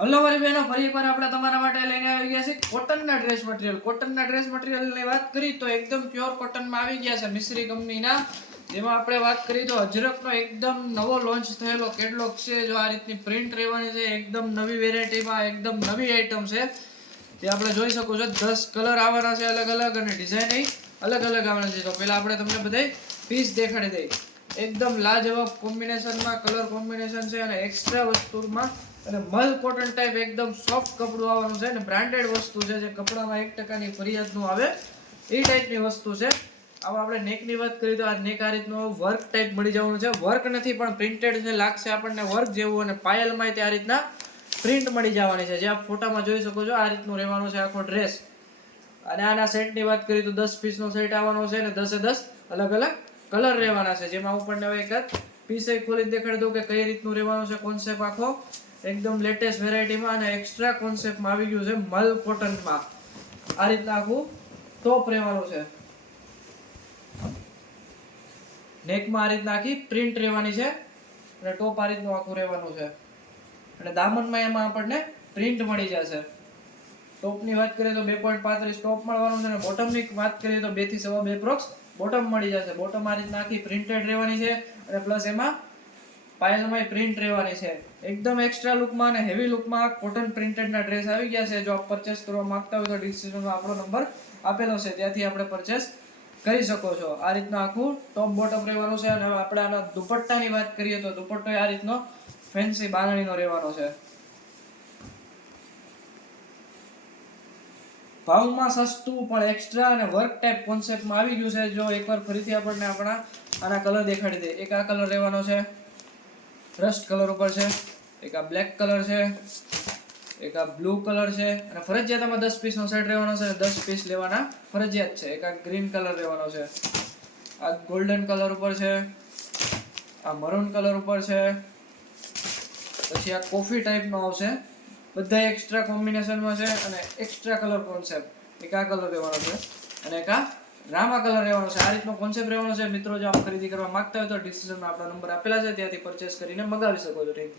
Hello મારી બહેનો, ફરી એકવાર આપણે તમારા માટે લઈને આવી ગયા છે કોટનના ડ્રેસ મટીરિયલ. કોટનના ડ્રેસ મટીરિયલની વાત કરી તો એકદમ પ્યોર કોટનમાં આવી ગયા છે મિશ્રી કંપનીના. જેમાં આપણે વાત કરી તો અજરકનો એકદમ નવો લોન્ચ થયેલો કેટલોગ છે. જો આ રીતની પ્રિન્ટ રહેવાની છે, એકદમ નવી વેરાયટીમાં એકદમ નવી આઈટમ છે. તે આપણે જોઈ શકો છો 10 કલર આવવાના છે અલગ અલગ, અને ડિઝાઇન અલગ અલગ આવવાના છે. તો પહેલા આપણે તમને બધાય પીસ દેખાડી દઈએ. એકદમ લાજવાબ કોમ્બિનેશનમાં કલર કોમ્બિનેશન છે, અને એક્સ્ટ્રા વસ્તુમાં અને મલ કોટન ટાઈપ એકદમ સોફ્ટ કપડું આવવાનું છે, અને બ્રાન્ડેડ વસ્તુ છે જે કપડામાં 1% ફરિયાદ નું આવે એ ટાઈપની વસ્તુ છે. આમાં આપણે નેકની વાત કરીએ તો આ નેક આ રીતનો વર્ક ટાઈપ મળી જવાનું છે. વર્ક નથી પણ પ્રિન્ટેડ છે, લાગશે આપણને વર્ક જેવું, અને પાયલમાં તે આ રીતના પ્રિન્ટ મળી જવાની છે. જે આપ ફોટામાં જોઈ શકો છો આ રીતનું રહેવાનું છે આખો ડ્રેસ. અને આના સેટની વાત કરીએ તો 10 પીસનો સેટ આવવાનો છે, અને 10 અલગ અલગ કલર રહેવાના છે. જેમાં ઉપરને હવે એક પીસ ખોલી દેખાડી દઉં કે કઈ રીતનું રહેવાનું છે. કોન્સેપ્ટ આખો એકદમ લેટેસ્ટ વેરાયટીમાં અને એક્સ્ટ્રા કોન્સેપ્ટમાં આવી ગયું છે મલ કોટનમાં. આ રીતના આખું ટોપ રહેવાનું છે. નેકમાં આ રીતના આખી પ્રિન્ટ રહેવાની છે, અને ટોપ આ રીતનું આખું રહેવાનું છે, અને દામનમાં એમાં આપણને પ્રિન્ટ મળી જશે. ટોપની વાત કરીએ તો 2.35 ટોપ મળવાનું છે, અને બોટમની વાત કરીએ તો 2 થી 2.5 એપ્રોક્સ બોટમ મળી જશે. બોટમ આ રીતના આખી પ્રિન્ટેડ રહેવાની છે, અને પ્લસ એમાં પાયલમાં પ્રિન્ટ રહેવાની છે. એકદમ એક્સ્ટ્રા લુકમાં અને હેવી લુકમાં કોટન પ્રિન્ટેડના ડ્રેસ આવી ગયા છે. જો આપ પરચેસ કરવા માંગતા હોય તો ડિસ્ક્રિપ્શનમાં આપણો નંબર આપેલો છે, ત્યાંથી આપણે પરચેસ કરી શકો છો. આ રીતના આખું ટોપ બોટમ રહેવાનું છે. અને હવે આપણે આના દુપટ્ટાની વાત કરીએ તો દુપટ્ટો આ રીતનો ફેન્સી બાંધણીનો રહેવાનો છે. ભાવમાં સસ્તું પણ એક્સ્ટ્રા અને વર્ક ટાઈપ કોન્સેપ્ટમાં આવી ગયું છે. જો એકવાર ફરીથી આપણને આના કલર દેખાડી દે. એક આ કલર રહેવાનો છે, રસ્ટ કલર ઉપર છે. એક આ બ્લેક કલર છે, એક આ બ્લુ કલર છે, અને ફરજિયાત આમાં 10 પીસનો સેટ રહેવાનો છે. 10 પીસ લેવાના ફરજિયાત છે. એક આ ગ્રીન કલર રહેવાનો છે, આ ગોલ્ડન કલર ઉપર છે, આ મરૂન કલર ઉપર છે, પછી આ કોફી ટાઈપનો આવશે. બધા એક્સ્ટ્રા કોમ્બિનેશનમાં છે, અને એક્સ્ટ્રા કલર કોન્સેપ્ટ. એક આ કલર રહેવાનો છે, અને એક આ રામા કલર રહેવાનો છે. આ રીતનો કોન્સેપ્ટ રહેવાનો છે. મિત્રો જો આપ ખરીદી કરવા માંગતા હોય તો ડિસ્ક્રિપ્શનમાં આપણા નંબર આપેલા છે, ત્યાંથી પરચેસ કરીને મંગાવી શકો છો. Thank you.